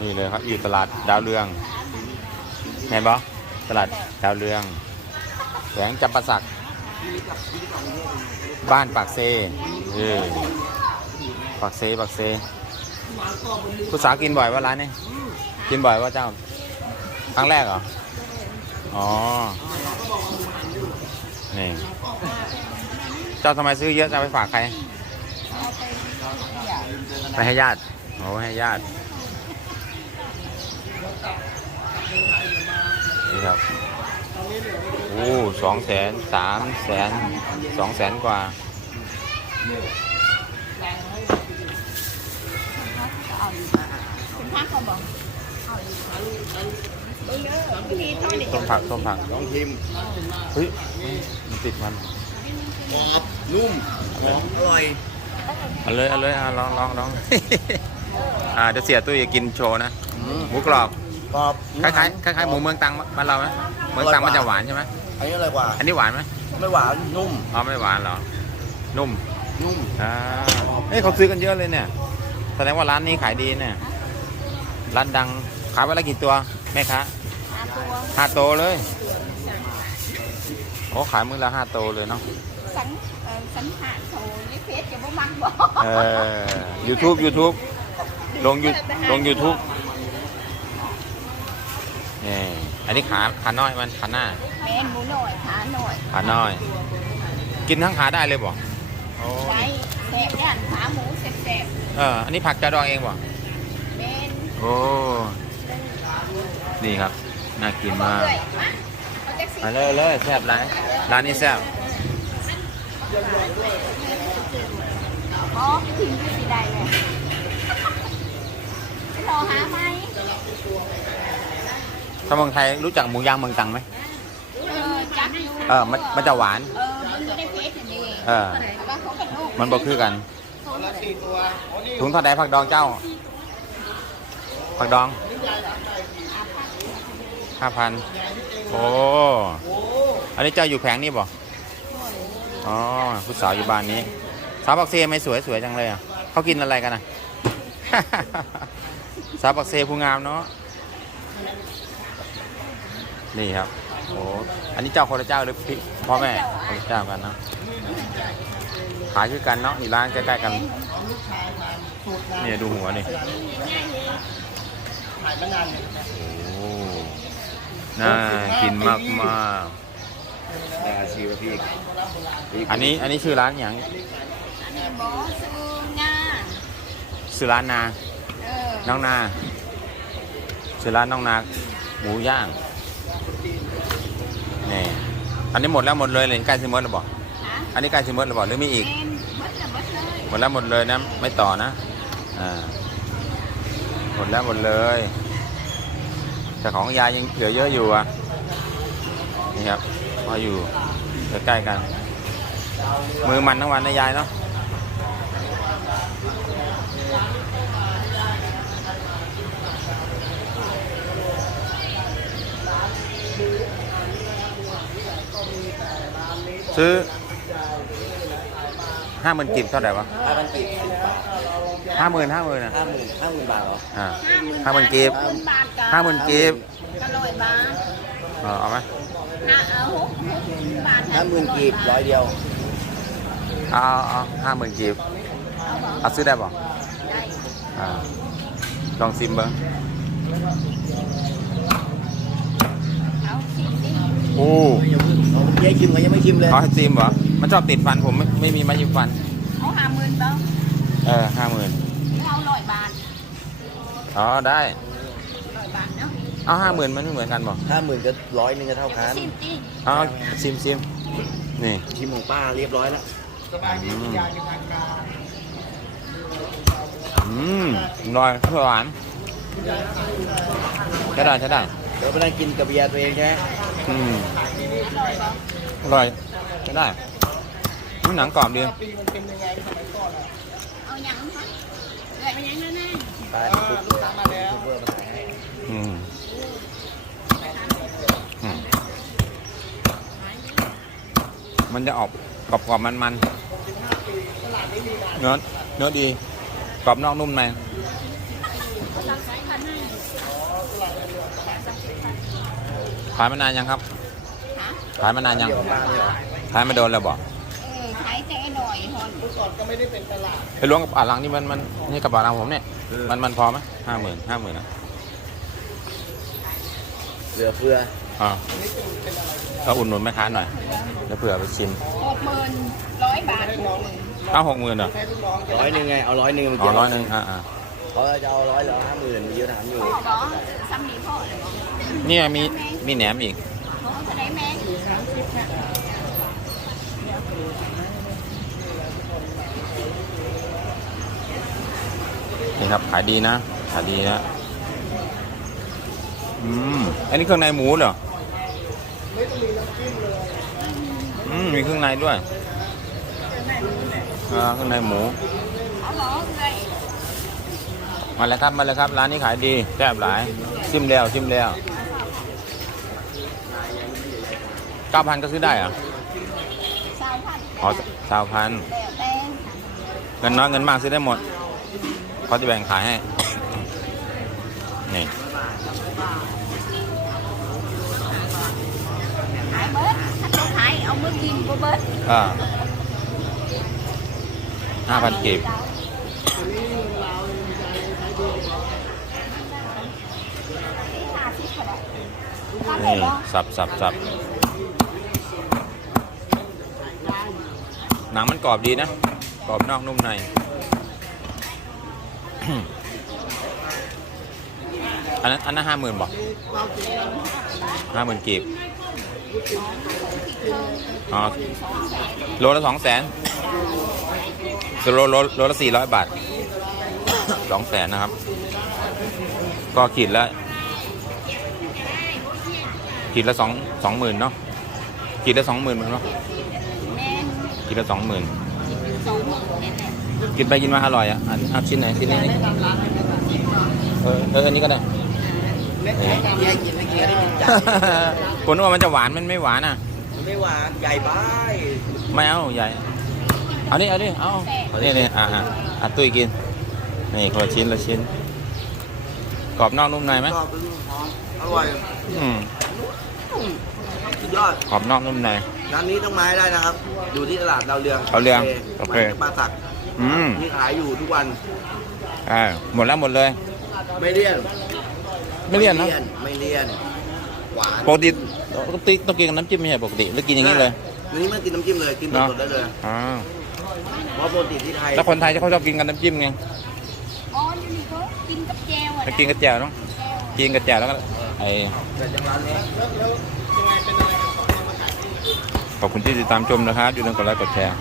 นี่เลยครับอยู่ตลาดดาวเรืองเห็นปะตลาดดาวเรืองแขวงจำปาสัก บ้านปากเซเออปากเซปากเซผู้สาวกินบ่อยว่าร้านนี้กินบ่อยว่าเจ้า ครั้งแรกเหรอ อ๋อ นี่ เจ้าทำไมซื้อเยอะจะเอาไปฝากใคร ไปให้ญาติโอ้ให้ญาติ นี่ครับ โอ้สองแสนสามแสนสองแสนกว่าต้มผักต้มผักลองชิมเฮ้ยมันติดมันกรอบนุ่มหอมอร่อยเอาเลยเอาเลยอะลองลองลอง อ่าเดี๋ยวเสียตุ้ยจะกินโชว์นะหมูกรอบกรอบคล้ายๆคล้ายๆหมูเมืองตังบ้านเราไหมเมืองตังมันจะหวานใช่ไหมอันนี้อร่อยกว่า อันนี้หวานไหมไม่หวานนุ่มอ๋อไม่หวานเหรอนุ่มนุ่มอ่าเฮ้ยเขาซื้อกันเยอะเลยเนี่ยแสดงว่าร้านนี้ขายดีเนี่ยร้านดังขายวันละกี่ตัวแม่ค้าหาตัวห้าโตวเลยโอ้ขายมือละห้าโตวเลยเนาะสันเอ่อสันหาโชว์ในเฟซจะบ่มักบอกเออ YouTube YouTube ลงยูลง YouTube นี่อันนี้ขาขาน้อยมันขาหน้าแม่นหมูหน่อยขาหน่อยขาน้อย กินทั้งขาได้เลยบ่โอ้ไก่แสบย่านขาหมูแสบเอออันนี้ผักจะดองเองบ่ๆแม่นโอ้นี่ครับน่ากินมากเรื่อยมาเอาจักสิมาเลยเลยแซ่บร้านร้านนี้แซ่บอ๋อทิ้งที่สิได้เลยไป รอหาไหมถ้าเมืองไทยรู้จักหมูย่างเมืองตังไหมเออจักอยู่เออมันมันจะหวาน เออมันอยู่ในเฟซอย่างนี้เออ แต่ว่าเขาเป็นลูกมันบ่คือกันถุงเท่าไดผักดองเจ้า ผักดองห้าพันโอ้อันนี้เจ้าอยู่แขวงนี่บ่อ๋อผู้สาวอยู่บ้านนี้ สาวปักเซไม่สวยสวยจังเลยอะเขากินอะไรกันอะ สาวปักเซผู้งามเนาะนี่ครับโอ้อันนี้เจ้าคนละเจ้าหรือพี่พ่อแม่คนละเจ้ากันเนาะขายคือกันเนาะนี่ร้านใกล้ๆกันเนี่ยดูหัวนี่โอ้น่ากินมากมากแต่อาชีพพี่ๆอันนี้อันนี้ชื่อร้านอย่างอันนี้หมอซื้องาชื่อร้านนาเออ น้องนาชื่อร้านน้องนา หมูย่างนี่อันนี้หมดแล้วหมดเลยเลยใกล้ซิมเมอร์หรือเปล่าฮะอันนี้ใกล้ซิมเมอร์หรือเปล่าหรือมีอีกเป็นมัดละมัดเลยหมดแล้วหมดเลยนะไม่ต่อนะอ่าหมดแล้วหมดเลยแต่ของยายยังเหลือเยอะอยู่อะนี่ครับมาอยู่ใกล้ๆกัน มือมันทั้งวันนะยายเนาะ ซื้อห้าหมื่นกิบเท่าไหร่วะห้าพันกีบห้าหมื่นห้าหมื่นอะห้าหมื่นห้าหมื่นบาทเหรออ่าห้าหมื่นห้าหมื่นกีบห้าหมื่นบาทกับห้าหมื่นกีบกะลอยบาทเออเอาไหมห้าเอาหกหกหมื่นบาทห้าหมื่นกีบร้อยเดียวเอาเอาเอาห้าหมื่นกีบเอาบอกเอาซื้อได้ป่ะได้อ่าลองซิมเบิ้งเอาสิบสิ โอ้ยังไม่ชิมก็ยังไม่ชิมเลยเขาให้ซิมเหรอ มันชอบติดฟันผมไม่ไม่มีไม้ยิ้มฟันเอาห้าหมื่นบ้างเออห้าหมื่นเอาร้อยบาทอ๋อได้ ร้อยบาทเนาะเอาห้าหมื่นมันไม่เหมือนกันบ่ห้าหมื่นก็ร้อยหนึงก็เท่ากัน สิบสิเอาซิมซิมนี่ชิมของป้าเรียบร้อยแล้ว อืมอร่อยหวานใช่ได้ใช่ได้เดี๋ยวไปนั่งกินกับเบียร์ตัวเองใช่ไหม อืมอร่อยใช่ได้มันหนังกรอบดีเอาอย่างนั้นเดี๋ยวไปยังนั่นแน่ป้าซุปซุปเปอร์มาถ่ายให้อืมอืมมันจะออกกรอบกรอบมันมันๆเนื้อเนื้อดีกรอบนอกนุ่มใน ตักสายพันธุ์ให้ ขายมานานยังครับฮะขายมานานยังเดี๋ยวป้าไม่หรอขายมาโดนแล้วบอกเออขายใจหน่อยฮอนไปล้วงกระเป๋าหลังนี่มันมันนี่กระเป๋าหลังผมเนี่ย มันมันพอไหมห้าหมื่นห้าหมื่นนะเหลือเฟืออ่าก็อุ่นหนุนแม่ค้าหน่อยแล้วเผื่อไปชิมหกหมื่นร้อยบาทหกหมื่นเอาหกหมื่นเหรอร้อยหนึ่งไงเอาร้อยหนึ่งเมื่ออ๋อกี้ร้อยหนึ่งอ่าอ่าเขาจะเอาร้อยหรือห้าหมื่นมีเยอะถามอยู่พ่อบอกซ้ำนี้พ่อเลยบอก เนี่ยมีมีแหนมอีกเขาจะได้แม่สามสิบนะนี่ครับขายดีนะ ขายดีนะอืมอันนี้เครื่องในหมูเหรออืมมีเครื่องในด้วยอ่าเครื่องในหมูเขาบอกเลยมาเลยครับมาเลยครับ ร้านนี้ขายดีแซ่บหลายชิมแล้วชิมแล้ว เก้าพันก็ซื้อได้เหรอสามพันอ๋อสาวพันแล้วแต่เงินน้อยเงินมากซื้อได้หมดเขาจะแบ่งขายให้ นี่ขายเบิร์ดถ้าเขาขายเอามือกินก็เบิร์ดอ่าห้าพันกีบห้าสิบก็ได้นี่สับสับสับ หนังมันกรอบดีนะ กรอบนอกนุ่มใน อันนั้นอันนั้นห้าหมื่นบอกห้าหมื่นกีบอ๋อโลละสองแสนโลโลโลละสี่ร้อยบาทสองแสนนะครับ ก็ขีดละขีดละสองสองหมื่นเนาะขีดละสองหมื่นมั้งเนาะ แม่นขีดละสองหมื่นสองหมื่นเนี่ยแหละกินไปกินมาอร่อยอะอันเอาชิ้นไหนชิ้นนี้เออเอออันนี้ก็ได้แยกกินไม่กินได้กินจัดคนว่ามันจะหวานมันไม่หวานอะมันไม่หวานใหญ่ไปไม่เอาใหญ่เอานี่เอานี่เอานี่นี่อะอะอะตุ้ยกินนี่คนละชิ้นละชิ้นกรอบนอกนุ่มในไหมชอบหอมอร่อยอืมสุดยอดกรอบนอกนุ่มใน ร้านนี้ต้องมาให้ได้นะครับ อยู่ที่ตลาดดาวเรืองดาวเรืองโอเคมันจะปลาสักอืมนี่ขายอยู่ทุกวัน อ่าหมดแล้วหมดเลย ไม่เลี่ยนไม่เลี่ยนเนอะไม่เลี่ยน หวานปกติปกติต้องกินกับน้ำจิ้มไม่ใช่ปกติหรือกินอย่างนี้เลยอันนี้ไม่กินน้ำจิ้มเลย กินเนอะสดๆได้เลย อ่าเพราะปกติที่ไทย แล้วคนไทยเขาชอบกินกับน้ำจิ้มไง อ๋ออยู่นี่เขากินกับแจวอะแล้วนะกินกับแจ่วเนาะแจวกินกับแจ่วแล้วก็ไอแต่จังร้านนี้ ขอบคุณที่ติดตามชมนะครับอย่าลืมกดไลค์กดแชร์